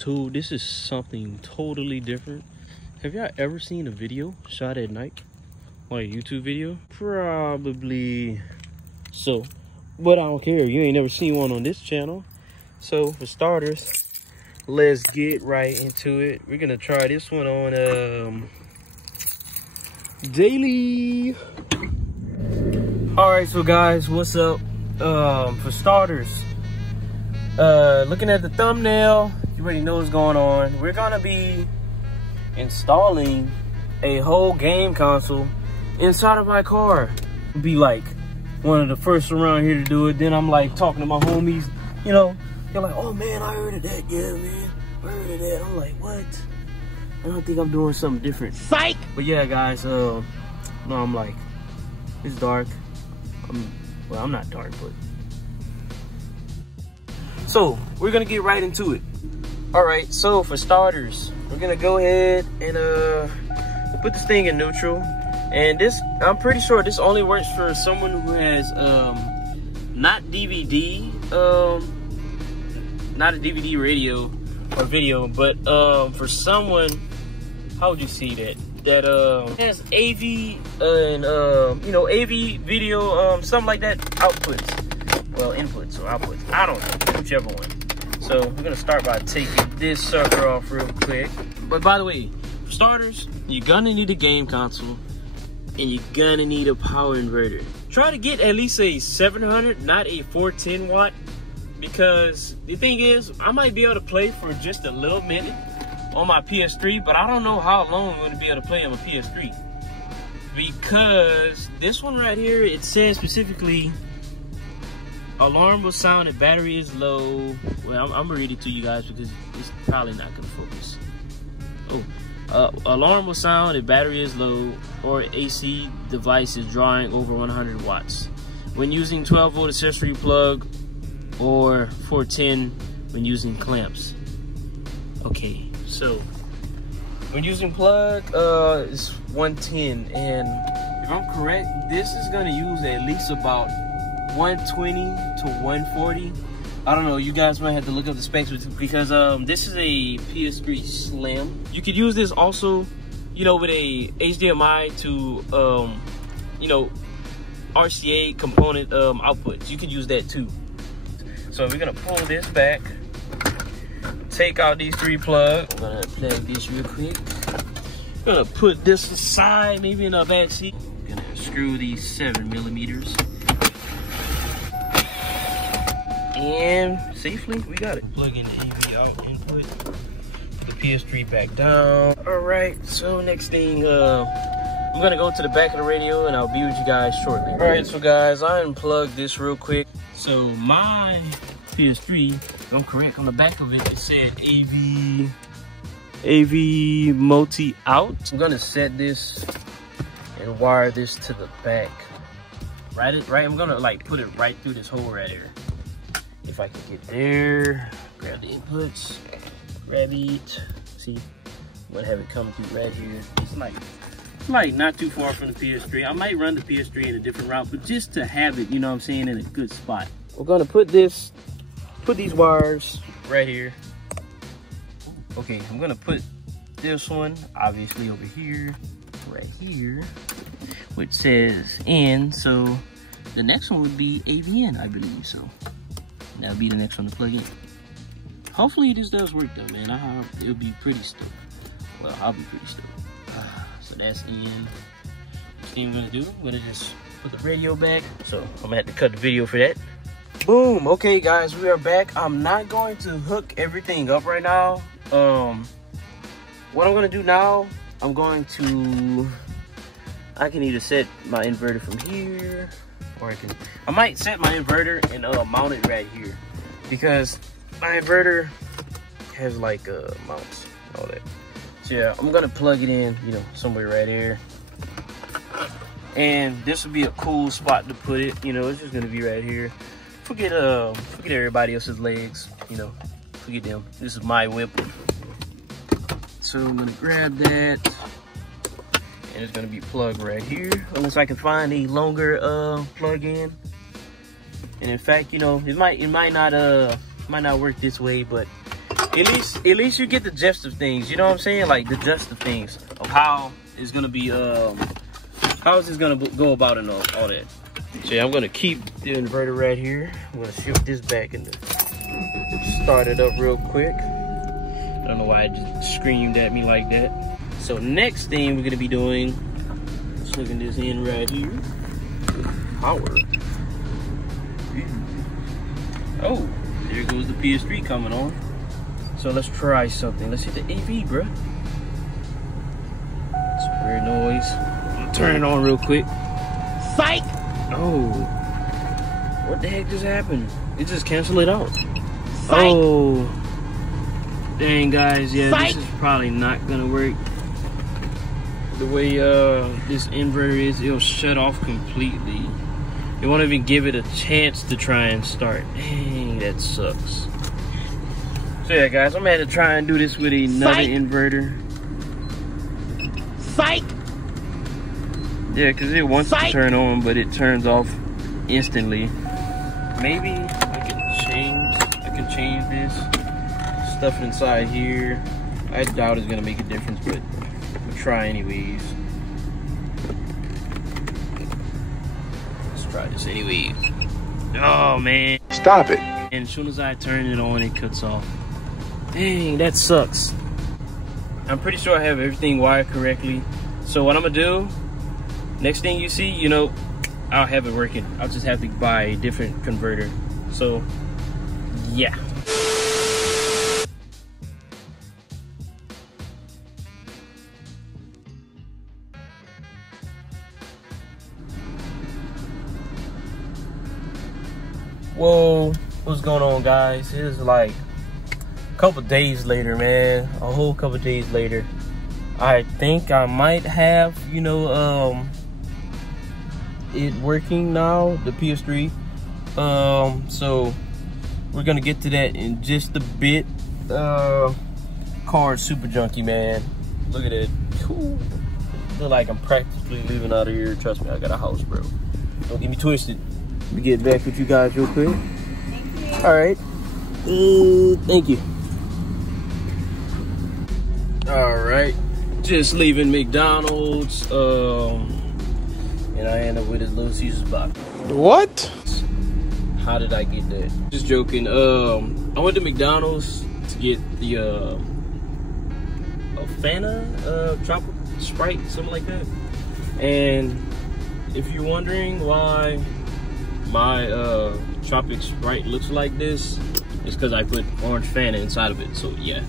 YouTube, this is something totally different. Have y'all ever seen a video shot at night? Like a YouTube video? Probably so. But I don't care. You ain't never seen one on this channel. So for starters, let's get right into it. We're gonna try this one on daily. All right, so guys, what's up? For starters, looking at the thumbnail, you already know what's going on. We're gonna be installing a whole game console inside of my car. Be like one of the first around here to do it. Then I'm like talking to my homies, you know, they're like, oh man, I heard of that. Yeah, man, I heard of that. I'm like, what? I don't think I'm doing something different. Psych! But yeah, guys, no, I'm like, it's dark. Well, I'm not dark, but. So, we're gonna get right into it. All right, so for starters, we're gonna go ahead and put this thing in neutral. And this, I'm pretty sure this only works for someone who has not DVD, not a DVD radio or video, but for someone, how would you see that? That has AV and you know, AV video, something like that, outputs. Well, inputs or outputs, I don't know, whichever one. So we're gonna start by taking this sucker off real quick. But by the way, for starters, you're gonna need a game console and you're gonna need a power inverter. Try to get at least a 700, not a 410 watt, because the thing is, I might be able to play for just a little minute on my PS3, but I don't know how long I'm going to be able to play on my PS3, because this one right here, it says specifically alarm will sound if battery is low. Well, I'm gonna read it to you guys because it's probably not gonna focus. Alarm will sound if battery is low or AC device is drawing over 100 watts when using 12-volt accessory plug, or 410 when using clamps. Okay, so when using plug, it's 110, and if I'm correct, this is gonna use at least about 120 to 140. I don't know, you guys might have to look up the specs because this is a PS3 Slim. You could use this also, you know, with a HDMI to you know, RCA component outputs. You could use that too. So we're gonna pull this back, take out these 3 plugs. I'm gonna plug this real quick. I'm gonna put this aside, maybe in a back seat. I'm gonna screw these 7mm. And safely, we got it. Plug in the AV out input. Put the PS3 back down. All right, so next thing, I'm gonna go to the back of the radio and I'll be with you guys shortly. All right, so guys, I unplugged this real quick. So my PS3, if I'm correct, on the back of it, it said AV multi out. I'm gonna set this and wire this to the back. Right, I'm gonna like put it right through this hole right here. If I can get there, grab the inputs, grab it. See, I'm gonna have it come through right here. It's like not too far from the PS3. I might run the PS3 in a different route, but just to have it, you know what I'm saying, in a good spot. We're gonna put these wires right here. Okay, I'm gonna put this one obviously over here, right here, which says in. So the next one would be AVN, I believe. So that'll be the next one to plug in. Hopefully this does work though, man. It'll be pretty stoked. Well, I'll be pretty stoked. So that's in. Next thing I'm gonna do, I'm gonna just put the radio back. So I'm gonna have to cut the video for that. Boom. Okay guys, we are back. I'm not going to hook everything up right now. What I'm gonna do now, I can either set my inverter from here, or I might set my inverter and mount it right here, because my inverter has like mounts and all that. So yeah, I'm gonna plug it in, you know, somewhere right here, and this would be a cool spot to put it. You know, it's just gonna be right here. Forget everybody else's legs, you know, forget them. This is my whip. So I'm gonna grab that, and it's gonna be plugged right here, unless I can find a longer plug in. And in fact, you know, it might not work this way, but at least you get the gist of things. You know what I'm saying? Like the gist of things of how it's gonna be. How is this gonna go about and all that? So yeah, I'm gonna keep the inverter right here. I'm gonna shift this back and start it up real quick. I don't know why it just screamed at me like that. So next thing we're gonna be doing, let's look in this end right here. Power. Oh, there goes the PS3 coming on. So let's try something. Let's hit the AV, bruh. It's a weird noise. I'm gonna turn it on real quick. Psych! Oh, what the heck just happened? It just canceled it out. Psych. Oh, dang guys, yeah, Psych. This is probably not gonna work. The way this inverter is, it'll shut off completely. It won't even give it a chance to try and start. Dang, that sucks. So yeah guys, I'm gonna have to try and do this with another Psych. Inverter. Psych! Yeah, because it wants Psych. To turn on, but it turns off instantly. Maybe I can change this stuff inside here. I doubt it's gonna make a difference, but we'll try anyways. Let's try this anyway. Oh man. Stop it. And as soon as I turn it on, it cuts off. Dang, that sucks. I'm pretty sure I have everything wired correctly. So what I'm gonna do, next thing you see, you know, I'll have it working. I'll just have to buy a different converter. So, yeah. Whoa, what's going on guys? It is like a couple days later, man. A whole couple days later. I think I might have, you know, it working now, the PS3. So we're gonna get to that in just a bit. Car is super junky, man. Look at it. Cool. Feel like I'm practically living out of here. Trust me, I got a house, bro. Don't get me twisted. Let me get back with you guys real quick. Thank you. All right. Thank you. All right. Just leaving McDonald's. And I end up with his Little Caesars box. What? How did I get that? Just joking. I went to McDonald's to get the a Fanta tropical Sprite, something like that. And if you're wondering why my Tropic Sprite looks like this, it's because I put orange Fanta inside of it. So yeah.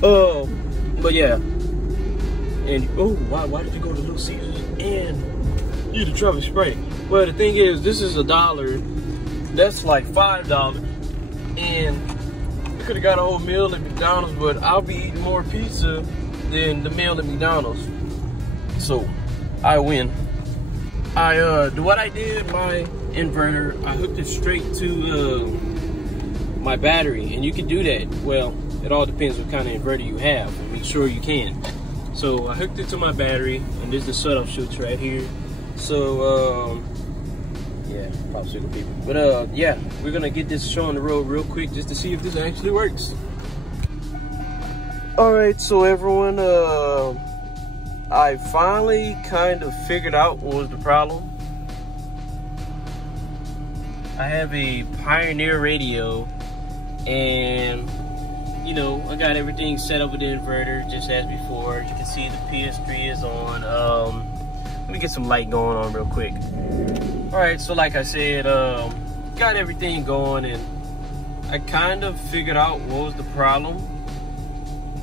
But yeah. And oh, why did you go to Little Caesars and you the Tropic Sprite? Well, the thing is, this is $1. That's like $5, and you could have got a whole meal at McDonald's, but I'll be eating more pizza than the meal at McDonald's. So I win. What I did, my inverter, I hooked it straight to my battery, and you can do that. Well, it all depends what kind of inverter you have. Make sure you can. So I hooked it to my battery, and there's the shut-off switch right here. So yeah, popsicle people. But yeah, we're gonna get this show on the road real quick just to see if this actually works. All right, so everyone, I finally kind of figured out what was the problem. I have a Pioneer radio, and you know, I got everything set up with the inverter just as before. You can see the PS3 is on. Let me get some light going on real quick. All right, so like I said, got everything going, and I kind of figured out what was the problem.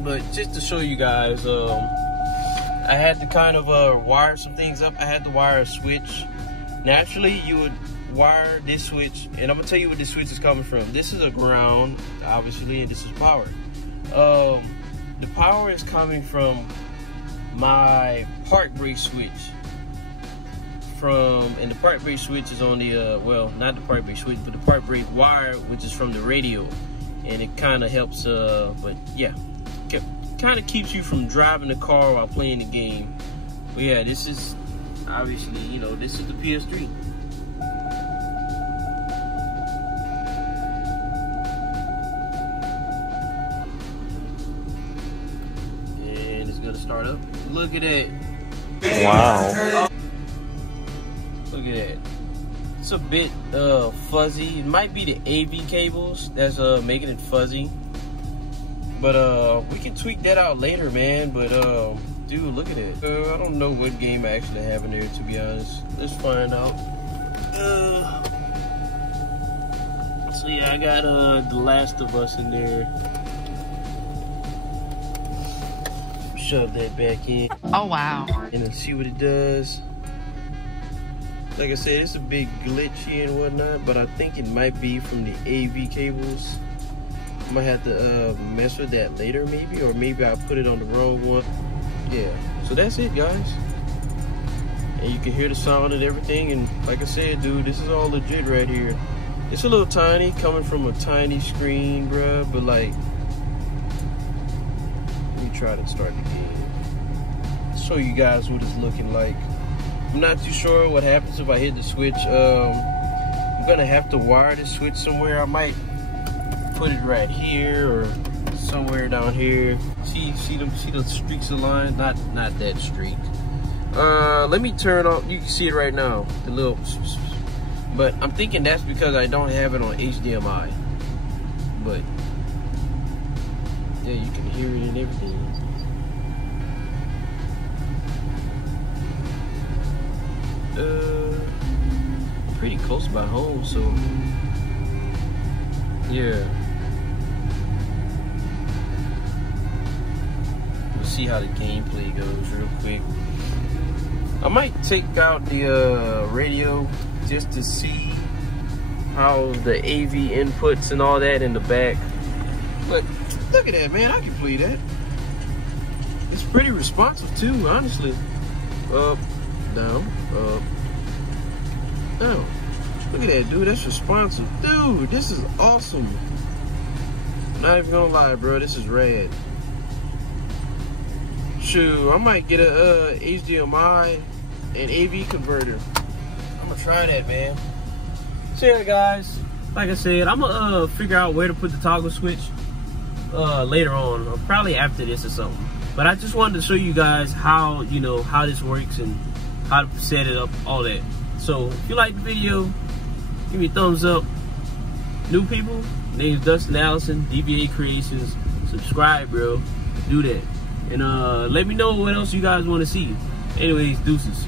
But just to show you guys, I had to kind of wire some things up. I had to wire a switch. Naturally, you would wire this switch, and I'm gonna tell you what this switch is coming from. This is a ground, obviously, and this is power. The power is coming from my park brake switch. And the park brake switch is on the well, not the park brake switch, but the park brake wire, which is from the radio, and it kind of helps. But yeah, kind of keeps you from driving the car while playing the game. But yeah, this is obviously, you know, this is the PS3. let it start up. Look at that. Wow. Look at that. It's a bit fuzzy. It might be the AV cables that's making it fuzzy. But we can tweak that out later, man. But dude, look at it. I don't know what game I actually have in there, to be honest. Let's find out. So yeah, I got The Last of Us in there. Shove that back in. Oh wow. And then see what it does. Like I said, it's a big glitchy and whatnot, but I think it might be from the AV cables. I might have to mess with that later maybe, or maybe I put it on the wrong one. Yeah, so that's it, guys. And you can hear the sound and everything, and like I said, dude, this is all legit right here. It's a little tiny, coming from a tiny screen, bruh, but like, let me try to start the game. Show you guys what it's looking like. I'm not too sure what happens if I hit the switch. I'm gonna have to wire the switch somewhere. I might put it right here or somewhere down here. See the streaks of line? Not that streak. Let me turn off. You can see it right now. The little. But I'm thinking that's because I don't have it on HDMI. But yeah, you can hear it and everything. Pretty close by home, so yeah. We'll see how the gameplay goes real quick. I might take out the radio just to see how the AV inputs and all that in the back. But look at that, man. I can play that. It's pretty responsive too, honestly. Up, down, up, down. Look at that, dude. That's responsive. Dude, this is awesome. Not even gonna lie, bro. This is rad. Shoot, I might get a HDMI and AV converter. I'm gonna try that, man. So yeah, guys, like I said, I'm gonna figure out where to put the toggle switch later on, or probably after this or something. But I just wanted to show you guys how, you know, how this works and how to set it up, all that. So if you like the video, give me a thumbs up. New people, name's Dustin Allison, DVA Creations. Subscribe, bro. Do that. And let me know what else you guys want to see. Anyways, deuces.